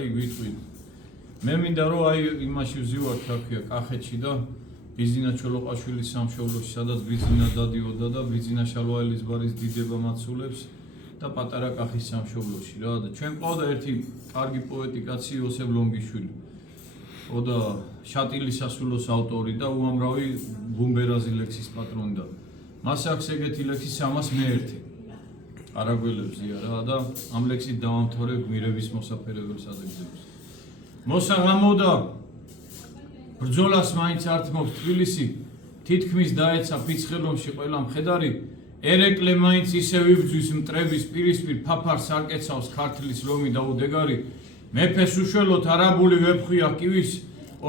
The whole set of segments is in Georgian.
აი ვიტყვი მე მინდა რომ აი იმაში ვზივართ აქია კახეთში და ბიზინა ჩოლოყაშვილის სამშობლოში სადაც ბიზინა დადიოდა და ბიზინა შალვაელის ბარის დიდება მაცულებს და პატარა კახის სამშობლოში რა და ჩვენ ყავდა ერთი კარგი პოეტი კაცი იოსებ ლონგიშვილი ოდა შატილის სასულოს ავტორი და უამრავი ბუმბერაზი ლექსის პატრონი და მას აქვს ეგეთი ლექსი 301 არაგველებზია რა და ამ ლექსით დავამთავრებ გმირების მოსაფერებელს ადრეებს მოსაღამოდა ბრძოლას მაინც ართმობს თბილისი თითქმის დაეცა ფიცხელომში ყველა მხედარი ერეკლე მაინც ისევ იბძვის მტრების პირისპირ ფაფარს არკეცავს ქართლის ლომი და უდეგარი მეფეს უშველოთ არაბული ვეფხვია კივის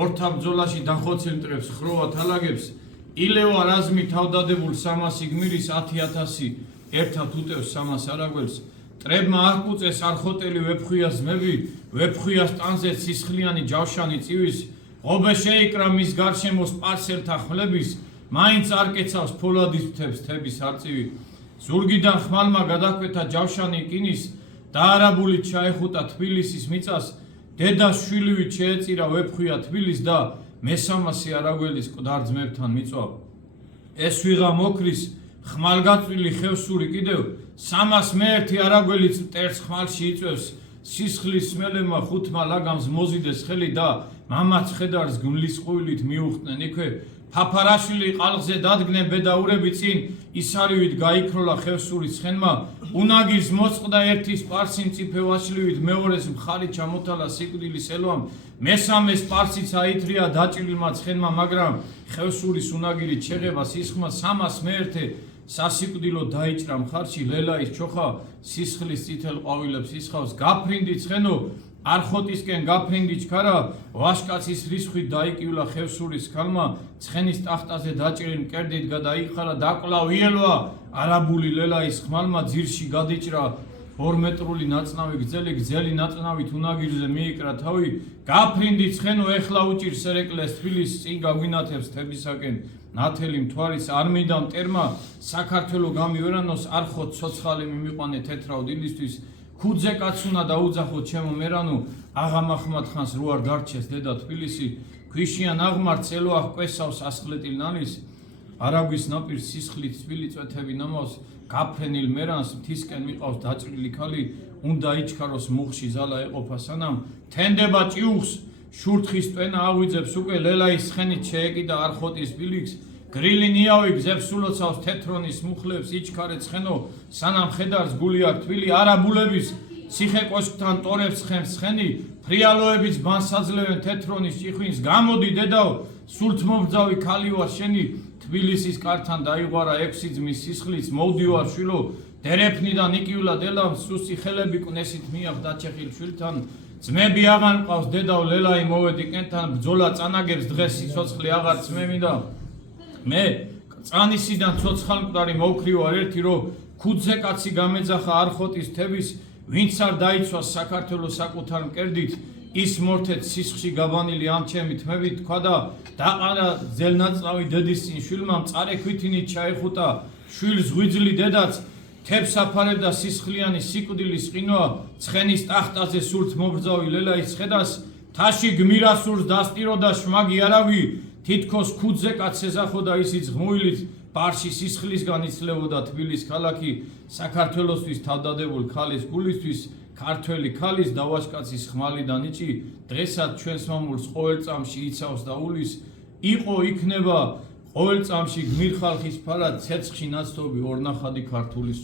ორთა ბრძოლაში დახოცილ მტრებს ხროვა თალაგებს ილევა რაზმი თავდადებულ 300 გმირის 10,000 ერთად უტევს 300 არაგველს ტრებმა აღკუწეს არხოტელი ვეფხვიას ძმები ვეფხვიას ტანზე სისხლიანი ჯავშანი წივის ღობე შეიკრა მის გარშემო სპარსელთა ხმლების მაინც არკეცავს ფოლადის მთებს თების არწივი ზურგიდან ხმალმა გადაკვეთა ჯავშანი კინის და არაბულით ჩაეხუტა თბილისის მიწას დედას შვილივით შეეწირა ვეფხვია თბილის და მე-300 არაგველის მკვდარ ძმებთან მიწვა ეს ვიღა მოკრის ხმალგაწვილი ხევსური კიდევ 301 არაგველიც მტერს ხმალში იწვევს სისხლის სმელებმა ხუთმა ლაგამს მოზიდეს ხელი და მამაც ხედარს გმლის ყვილით მიუხდნენ იქვე ფაფარაშვილი ყალღზე დადგნენ ბედაურები წინ ისარივით გაიქროლა ხევსურის ცხენმა უნაგირს მოწყდა ერთი სპარსი მწიფე ვაშლივით მეორეს მხარი ჩამოთალა სიკვდილის ელვამ მე-3 სპარსიც აითრია დაჭრილმა ცხენმა მაგრამ ხევსურის უნაგირით შეღება სისხლმა 301 სასიკვდილო დაიჭრა მხარში ლელაის ჩოხა სისხლის წითელ ყვავილებს ისხავს გაფრინდი ცხენო არხოტისკენ გაფრინდი ჩქარა ვაშკაცის რისხვით დაიკივლა ხევსურის ქალმა ცხენის ტახტაზე დაჭრილ მკერდით გადაიხარა დაკლავ იელვა არაბული ლელაის ხმალმა ძირში გადიჭრა 2 მეტრული ნაწნავი გძელი ნაწნავით უნაგირზე მიიკრა თავი გაფრინდი ცხენო ეხლა უჭირს ერეკლეს თბილის წინ გაგვინათებს თებისაკენ ნათელი მთვარის არმიდა მტერმა საქართველო გამივრანოს არხოთ ცოცხალი მიმიყვანე თეთრავ დილისთვის ქუძე კაცუნა დაუძახოთ ჩემო მერანო აღამახმად ხანს რო არ დარჩეს დედა თბილისი ქვიშიან აღმართ წელო აღკვესავს ასხლეტილ ნალის არაგვის ნაპირს სისხლით თბილი წვეთები ნამავს გაფრენილ მერანს მთისკენ მიყავს დაჭრილი ქალი უნდა იჩქაროს მუხში ზალა ეყოფა სანამ თენდება ჭიუხს შურთხის ტვენა აღვიძებს უკვე ლელაის ცხენით შეეკიდა არხოტის ბილიქს გრილი ნიავი გზებს სულოცავს თეთრონის მუხლებს იჩქარე ცხენო სანამ ხედარს გული აქვს თბილი არაბულების ციხე კოშკთან ტორებს ცხენს ცხენი ფრიალოებიც ბანსაძლევენ თეთრონის ჭიხვინს გამოდი დედაო სულთ მომბრძავი ქალი ვარ შენი თბილისის კართან დაიღვარა 6 ძმის სისხლიც მოვდივარ შვილო დერეფნიდან იკივლა დელამ სუსი ხელები კნესით მიაღ დაჩეხილ შვილთან ძმები აღარ მყავს დედაო ლელაი მოვედი კენთან ბრძოლა წანაგებს დღეს სიცოცხლე აღარც მე მინდა მე წანისიდან ცოცხალმკვდარი მოვქრივარ ერთი რომ ქუძე კაცი გამეძახა არხოტის თების ვინც არ დაიცვას საქართველოს საკუთარ მკერდით ის მორთეთ სისხლში გაბანილი ამ ჩემი თმებით თქვა და დაყარა ძელნაწავი დედის წინ შვილმა მწარე ქვითინით ჩაეხუტა შვილს ღვიძლი დედაც თებს აფარებდა სისხლიანი სიკვდილის ყინვა ცხენის ტახტაზე სულთ მომბრძავი ლელაის ხედას თაში გმირასურს დასტიროდა შმაგი არავი თითქოს ქუძე კაცს ეძახოდა ისიც ღმუილით ბარში სისხლისგან იცლებოდა თბილის ქალაქი საქართველოსთვის თავდადებულ ქალის გულისთვის ქართველი ქალის დავაშკაცის ხმალიდან იჭი დღესაც ჩვენს მამულს ყოველ წამში იცავს და ულის იყო იქნება ყოველ წამში გმირ ხალხის ფარად ცეცხლში ნაცნობი ორნახადი ქართული